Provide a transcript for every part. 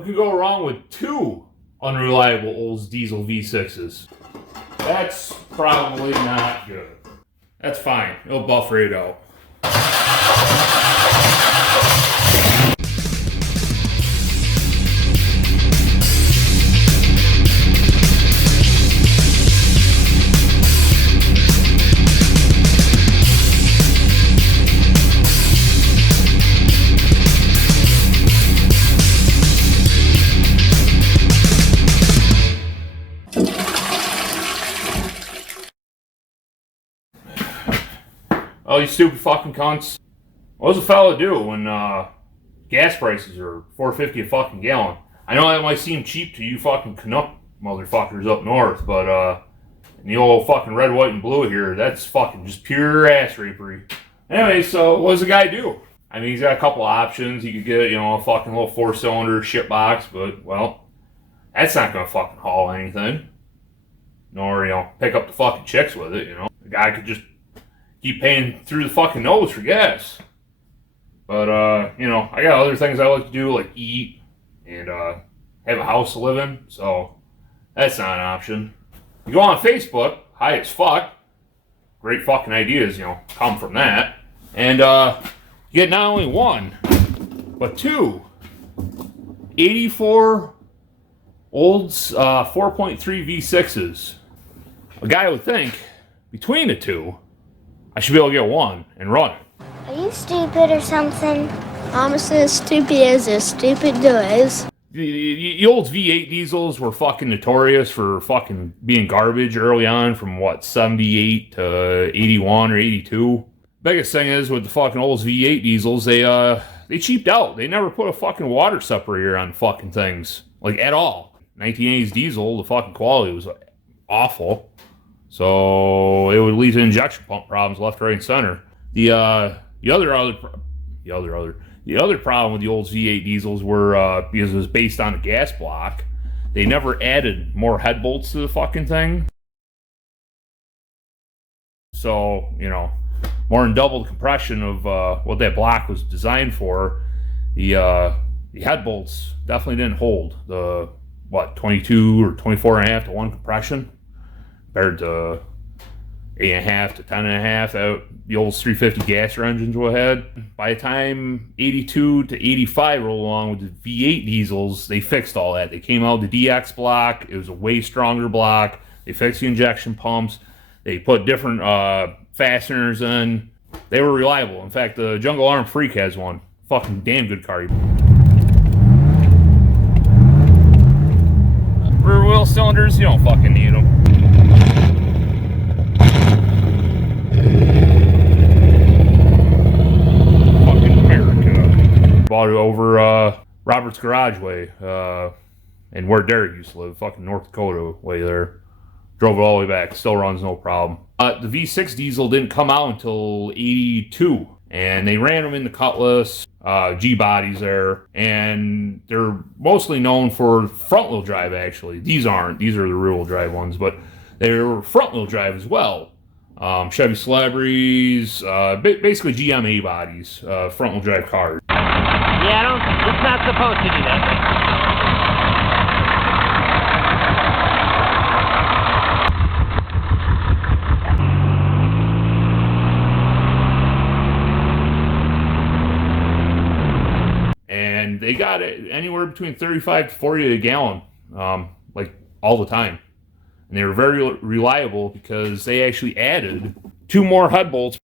What could go wrong with two unreliable Olds diesel V6s? That's probably not good. That's fine. It'll buff right out. Oh, you stupid fucking cunts. What does a fella do when gas prices are $4.50 a fucking gallon? I know that might seem cheap to you fucking Canuck motherfuckers up north, but in the old fucking red, white, and blue here, that's fucking just pure ass rapery. Anyway, so what does the guy do? I mean, he's got a couple options. He could get, a fucking little 4-cylinder shit box, but, well, that's not gonna fucking haul anything. Nor, pick up the fucking chicks with it, The guy could just keep paying through the fucking nose for gas. But, I got other things I like to do, like eat and have a house to live in, so that's not an option. You go on Facebook, high as fuck, great fucking ideas, come from that. And you get not only one, but two 84 Olds 4.3 V6s. A guy would think, between the two, I should be able to get one and run it. Are you stupid or something? I'm as stupid as stupid does. The old V8 diesels were fucking notorious for fucking being garbage early on from, 78 to 81 or 82. Biggest thing is with the fucking old V8 diesels, they cheaped out. They never put a fucking water separator on fucking things, like at all. 1980s diesel, the fucking quality was awful. So it would lead to injection pump problems left, right, and center. The other problem with the old V8 diesels were because it was based on a gas block, they never added more head bolts to the fucking thing. So, more than double the compression of what that block was designed for. The head bolts definitely didn't hold the 22 or 24.5 to 1 compression. Compared to 8.5 to 10.5 the old 350 gasser engines will had. By the time 82 to 85 rolled along with the V8 diesels, they fixed all that. They came out with the DX block. It was a way stronger block. They fixed the injection pumps. They put different fasteners in. They were reliable. In fact, the Jungle Arm Freak has one. Fucking damn good car. Rear wheel cylinders, you don't fucking need them. Bought it over Robert's Garage way, and where Derek used to live, fucking North Dakota way there. Drove it all the way back, still runs no problem. The V6 diesel didn't come out until 82, and they ran them in the Cutlass, G bodies there, and they're mostly known for front wheel drive actually. These aren't, these are the rear wheel drive ones, but they were front wheel drive as well. Chevy Celebrities, basically GMA bodies, front wheel drive cars. Yeah, it's not supposed to do that. And they got it anywhere between 35 to 40 a gallon, like all the time. And they were very reliable because they actually added 2 more head bolts.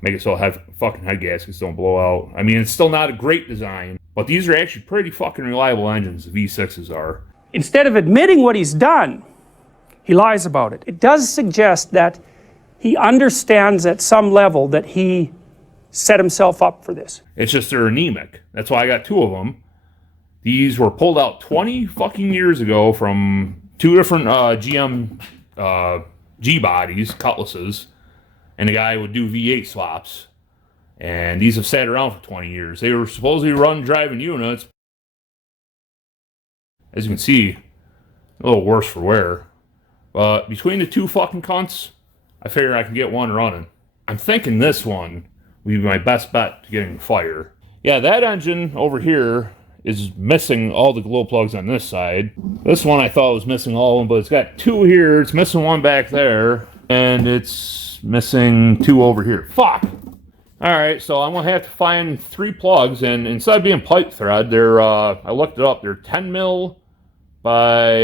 Make it so fucking head gaskets don't blow out. I mean, it's still not a great design, but these are actually pretty fucking reliable engines, the V6s are. Instead of admitting what he's done, he lies about it. It does suggest that he understands at some level that he set himself up for this. It's just they're anemic. That's why I got 2 of them. These were pulled out 20 fucking years ago from 2 different GM G bodies, Cutlasses. And the guy would do V8 swaps. And these have sat around for 20 years. They were supposedly run driving units. As you can see, a little worse for wear. But between the 2 fucking cunts, I figure I can get one running. I'm thinking this one would be my best bet to getting a fire. Yeah, that engine over here is missing all the glow plugs on this side. This one I thought was missing all of them, but it's got 2 here, it's missing 1 back there, and it's missing 2 over here. Fuck! Alright, so I'm gonna have to find 3 plugs, and instead of being pipe thread, they're, I looked it up, they're 10 mil by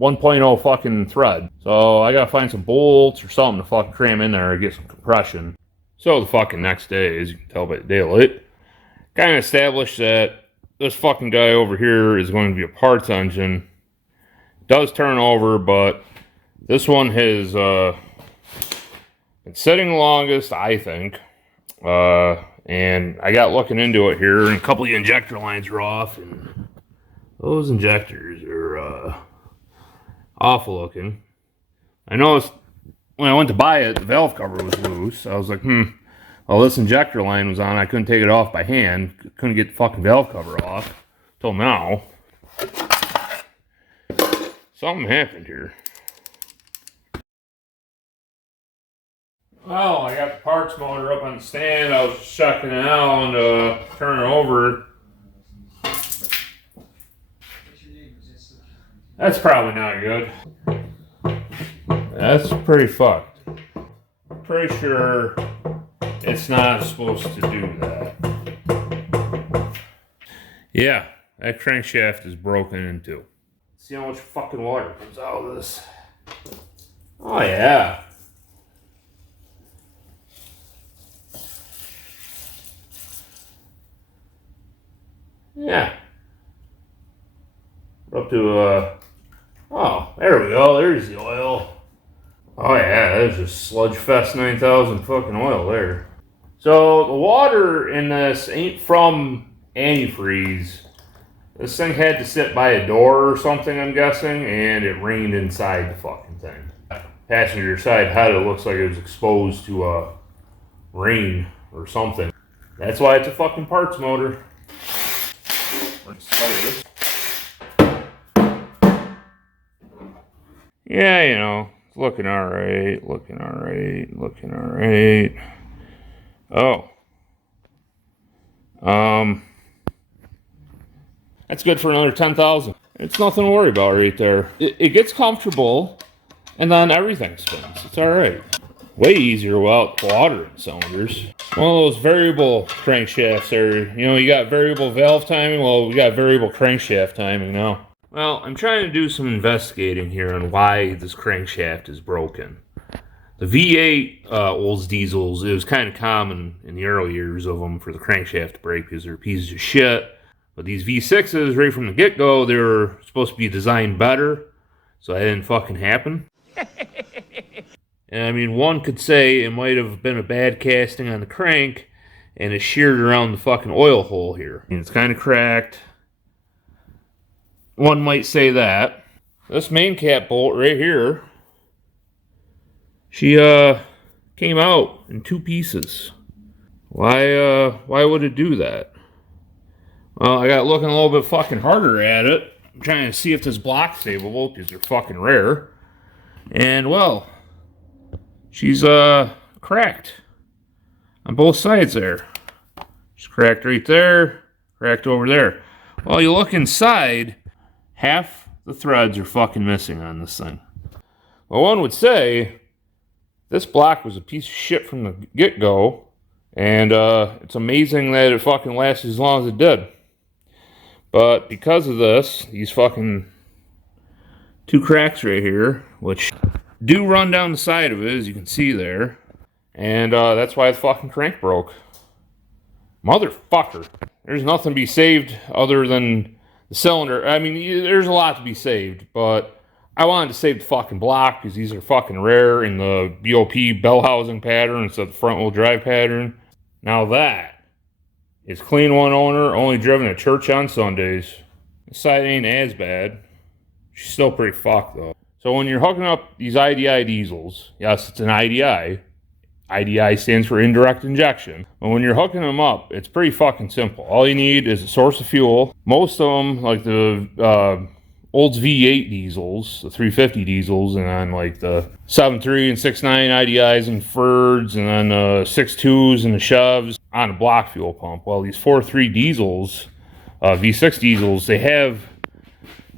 1.0 fucking thread. So I gotta find some bolts or something to fucking cram in there and get some compression. So the fucking next day, as you can tell by the daylight, kind of established that this fucking guy over here is going to be a parts engine. Does turn over, but this one has been sitting the longest, I think. And I got looking into it here, and a couple of the injector lines are off, and those injectors are awful looking. I noticed when I went to buy it, the valve cover was loose. I was like, well, this injector line was on. I couldn't take it off by hand. Couldn't get the fucking valve cover off till now. Something happened here. Well, I got the parts motor up on the stand. I was just checking it out and turning it over. That's probably not good. That's pretty fucked. Pretty sure it's not supposed to do that. Yeah, that crankshaft is broken in 2. See how much fucking water comes out of this. Oh yeah. Yeah. We're up to oh, there we go. There's the oil. Oh yeah, there's just Sludge Fest 9000 fucking oil there. So the water in this ain't from antifreeze. This thing had to sit by a door or something, I'm guessing, and it rained inside the fucking thing. Passenger side head, it looks like it was exposed to rain or something. That's why it's a fucking parts motor. Yeah, you know, it's looking alright, looking alright, looking alright. Oh. That's good for another 10,000. It's nothing to worry about right there. It gets comfortable, and then everything spins. It's alright. Way easier without water in cylinders. One of those variable crankshafts there. You know, you got variable valve timing. Well, we got variable crankshaft timing now. Well, I'm trying to do some investigating here on why this crankshaft is broken. The V8 Olds diesels, it was kind of common in the early years of them for the crankshaft to break because they're pieces of shit. But these V6s, right from the get-go, they were supposed to be designed better, so that didn't fucking happen. And I mean, one could say it might have been a bad casting on the crank, and it sheared around the fucking oil hole here. And it's kind of cracked. One might say that. This main cap bolt right here, she came out in 2 pieces. Why would it do that? Well, I got looking a little bit fucking harder at it. I'm trying to see if this block's savable, because they're fucking rare. And, well, she's cracked on both sides there. She's cracked right there, cracked over there. Well, you look inside, half the threads are fucking missing on this thing. Well, one would say this block was a piece of shit from the get-go, and it's amazing that it fucking lasted as long as it did. But because of this, these fucking 2 cracks right here, which do run down the side of it, as you can see there, and that's why the fucking crank broke. Motherfucker. There's nothing to be saved other than the cylinder. I mean, there's a lot to be saved, but I wanted to save the fucking block because these are fucking rare in the BOP bell housing pattern instead of the front wheel drive pattern. Now that is clean one owner, only driven to church on Sundays. This side ain't as bad. She's still pretty fucked though. So when you're hooking up these IDI diesels, yes, it's an IDI. IDI stands for indirect injection. But when you're hooking them up, it's pretty fucking simple. All you need is a source of fuel. Most of them, like the Olds V8 diesels, the 350 diesels, and then like the 7.3 and 6.9 IDIs and Fords, and then 6.2s and the Chevs on a block fuel pump. Well, these 4.3 diesels, V6 diesels, they have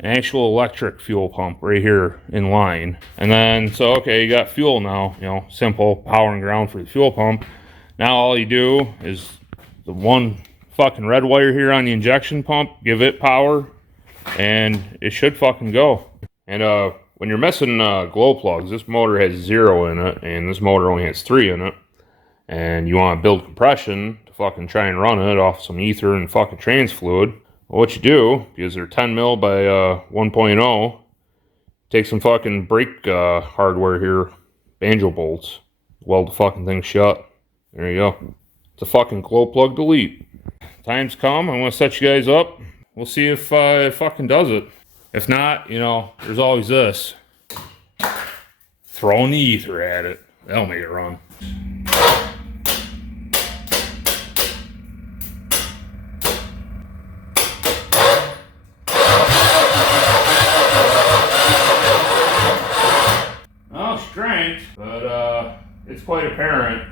an actual electric fuel pump right here in line. And then, so okay, you got fuel now, you know, simple power and ground for the fuel pump. Now all you do is the one fucking red wire here on the injection pump, give it power, and it should fucking go. And when you're missing glow plugs, this motor has 0 in it, and this motor only has 3 in it, and you want to build compression to fucking try and run it off some ether and fucking trans fluid. Well, what you do, because they're 10 mil by 1.0, take some fucking brake hardware here, banjo bolts, weld the fucking thing shut. There you go. It's a fucking glow plug delete. Time's come. I'm gonna set you guys up. We'll see if it fucking does it. If not, you know, there's always this. Throwing the ether at it. That'll make it run. Oh, strength, but it's quite apparent.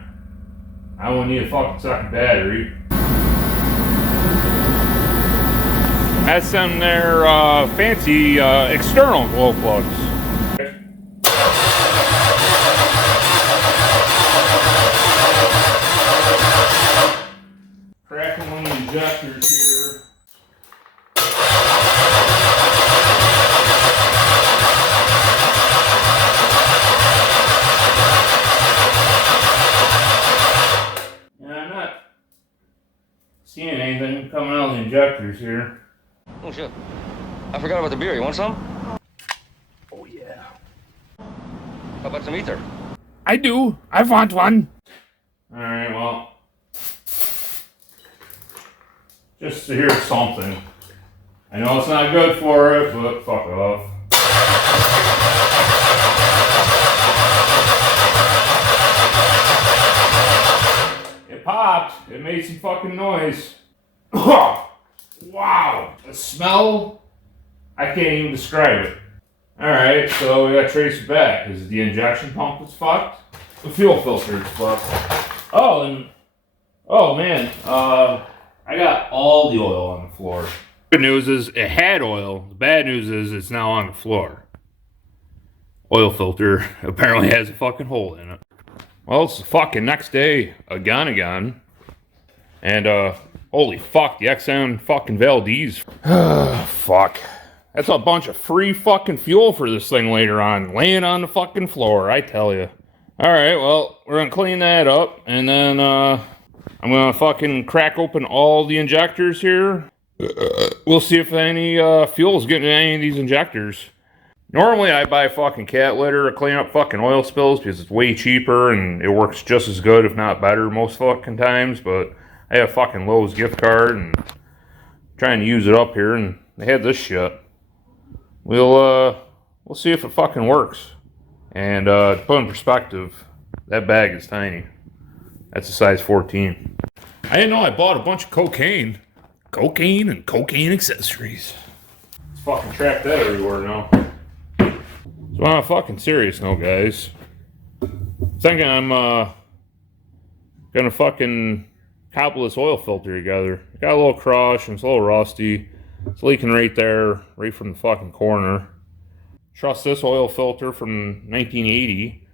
I won't need a fucking second battery. That's them their fancy external glow plugs. Cracking one of the injectors here. Yeah, I'm not seeing anything coming out of the injectors here. Oh shit. I forgot about the beer. You want some? Oh yeah. How about some ether? I do. I want one. Alright, well. Just to hear something. I know it's not good for it, but fuck off. It popped. It made some fucking noise. Wow. The smell, I can't even describe it. Alright, so we gotta trace it back. Is it the injection pump that's fucked? The fuel filter is fucked. Oh, and oh man, I got all the oil on the floor. Good news is it had oil. The bad news is it's now on the floor. Oil filter apparently has a fucking hole in it. Well, it's the fucking next day again. And holy fuck, the XM fucking Valdez. Fuck. That's a bunch of free fucking fuel for this thing later on, laying on the fucking floor, I tell you. Alright, well, we're gonna clean that up, and then I'm gonna fucking crack open all the injectors here. We'll see if any fuel is getting in any of these injectors. Normally I buy fucking cat litter to clean up fucking oil spills because it's way cheaper and it works just as good, if not better, most fucking times, but I have fucking Lowe's gift card and I'm trying to use it up here, and they had this shit. We'll see if it fucking works. And to put in perspective, that bag is tiny. That's a size 14. I didn't know I bought a bunch of cocaine. Cocaine and cocaine accessories. It's fucking trapped that everywhere now. So on a fucking serious note, guys. Thinking I'm gonna fucking cobble this oil filter together. It got a little crush and it's a little rusty. It's leaking right there, right from the fucking corner. Trust this oil filter from 1980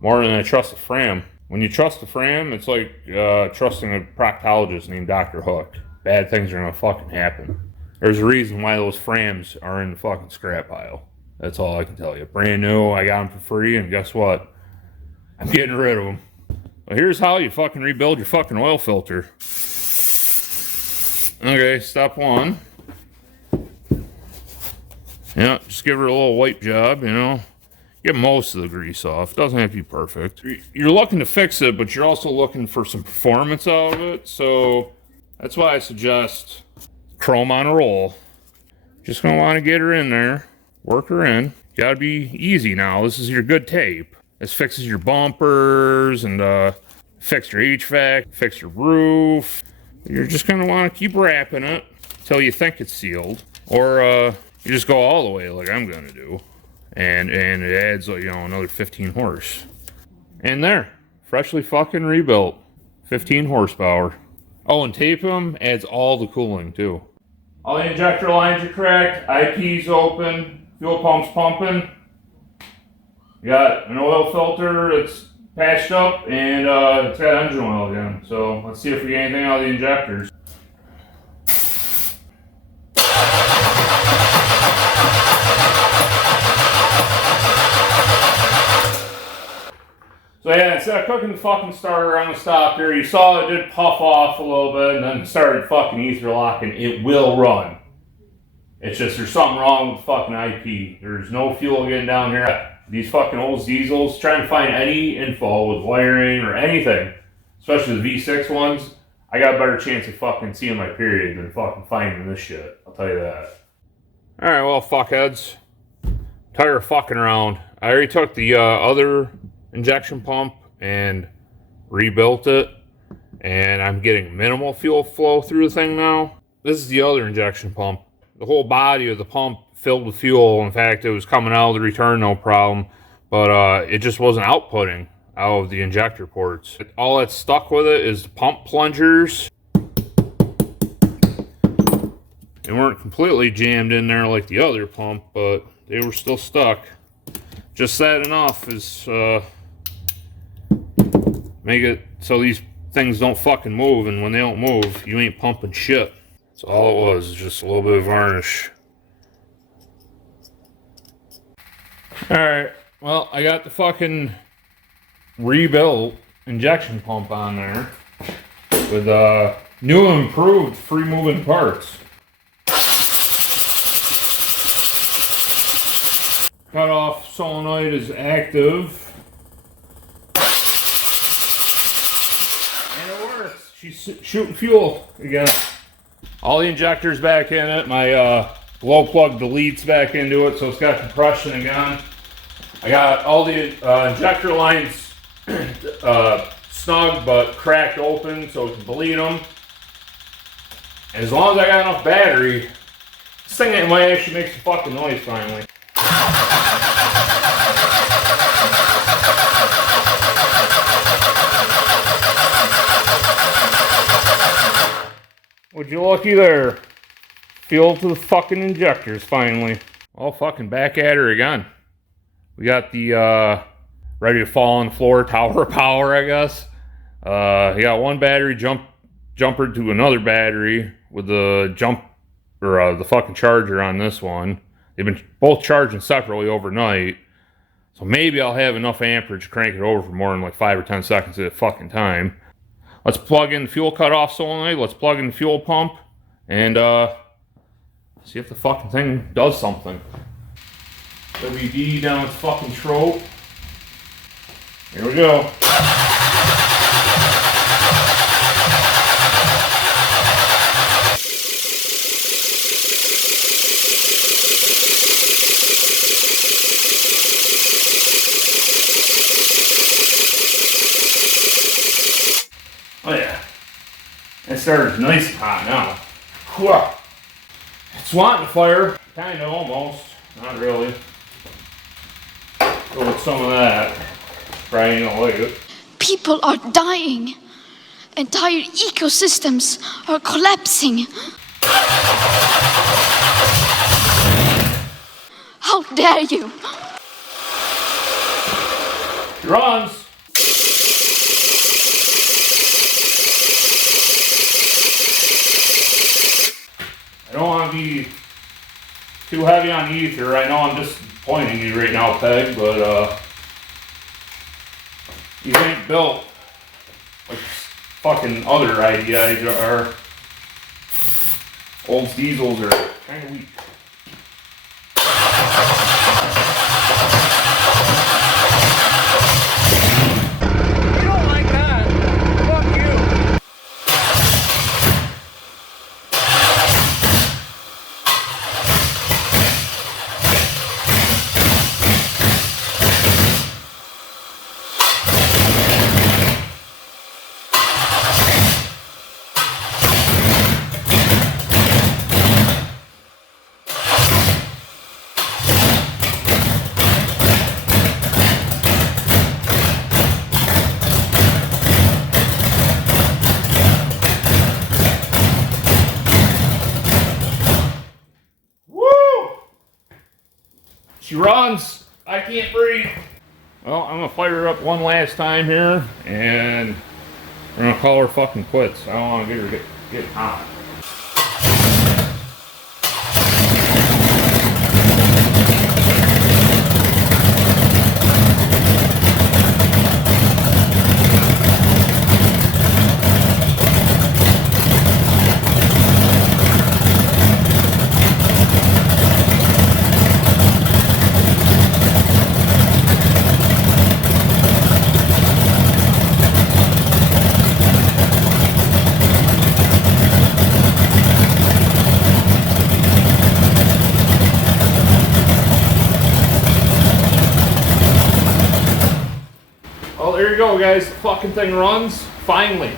more than I trust the Fram. When you trust the Fram, it's like trusting a proctologist named Dr. Hook. Bad things are gonna fucking happen. There's a reason why those Frams are in the fucking scrap pile. That's all I can tell you. Brand new, I got them for free, and guess what? I'm getting rid of them. But here's how you fucking rebuild your fucking oil filter. Okay, step one. Yeah, just give her a little wipe job, you know. Get most of the grease off. Doesn't have to be perfect. You're looking to fix it, but you're also looking for some performance out of it. So that's why I suggest chrome on a roll. Just gonna want to get her in there, work her in. Gotta be easy now. This is your good tape. This fixes your bumpers and fix your HVAC, fix your roof. You're just gonna want to keep wrapping it until you think it's sealed. Or You just go all the way like I'm gonna do. And it adds, you know, another 15 horse. And there, freshly fucking rebuilt. 15 horsepower. Oh, and tape them adds all the cooling too. All the injector lines are correct, IP's open, fuel pump's pumping. You got an oil filter that's patched up, and it's got engine oil again. So let's see if we get anything out of the injectors. So yeah, instead of cooking the fucking starter on the stop there, you saw it did puff off a little bit and then started fucking ether locking. It will run. It's just there's something wrong with the fucking IP. There's no fuel getting down here. These fucking old diesels, trying to find any info with wiring or anything, especially the V6 ones, I got a better chance of fucking seeing my period than fucking finding this shit. I'll tell you that. Alright, well, fuckheads. Tired of fucking around. I already took the other injection pump and rebuilt it, and I'm getting minimal fuel flow through the thing now. This is the other injection pump. The whole body of the pump filled with fuel. In fact, it was coming out of the return no problem, but it just wasn't outputting out of the injector ports. All that's stuck with it is the pump plungers. They weren't completely jammed in there like the other pump, but they were still stuck. Just that enough is make it so these things don't fucking move, and when they don't move, you ain't pumping shit. That's all it was, just a little bit of varnish. Alright, well, I got the fucking rebuilt injection pump on there with new and improved free moving parts. Cutoff solenoid is active. And it works. She's shooting fuel again. All the injectors back in it. My glow plug deletes back into it, so it's got compression again. I got all the injector lines snug but cracked open so we can bleed them. And as long as I got enough battery, this thing might actually make some fucking noise finally. Would you looky there? Fuel to the fucking injectors finally. All fucking back at her again. We got the ready to fall on the floor tower of power, I guess. You got one battery jumper to another battery with the the fucking charger on this one. They've been both charging separately overnight. So maybe I'll have enough amperage to crank it over for more than like 5 or 10 seconds at a fucking time. Let's plug in the fuel cutoff solenoid. Let's plug in the fuel pump. And see if the fucking thing does something. WD down its fucking throat. Here we go. Oh yeah. It started nice and hot now. Whew. It's wanting to fire. Kinda, almost. Not really. Go with some of that. Probably ain't gonna like it. People are dying. Entire ecosystems are collapsing. How dare you? He runs. I don't want to be too heavy on the ether. I know I'm disappointing you right now, Peg, but these ain't built like fucking other IDIs are. Old diesels are kind of weak. You don't like that? Fuck you. She runs. I can't breathe. Well, I'm gonna fire her up one last time here, and we're gonna call her fucking quits. I don't want to get hot. Well, there you go, guys. The fucking thing runs, finally.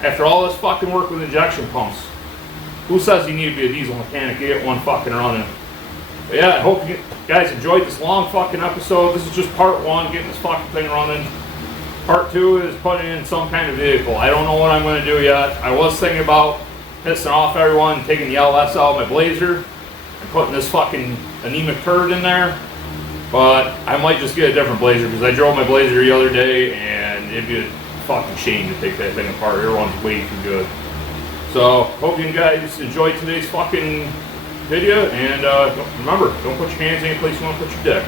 After all this fucking work with injection pumps. Who says you need to be a diesel mechanic? You get one fucking running. But yeah, I hope you guys enjoyed this long fucking episode. This is just part one, getting this fucking thing running. Part two is putting in some kind of vehicle. I don't know what I'm going to do yet. I was thinking about pissing off everyone, taking the LS out of my Blazer, and putting this fucking anemic turd in there. But I might just get a different Blazer because I drove my Blazer the other day and it'd be a fucking shame to take that thing apart. It runs way too good. So, hope you guys enjoyed today's fucking video. And remember, don't put your hands any place you want to put your dick.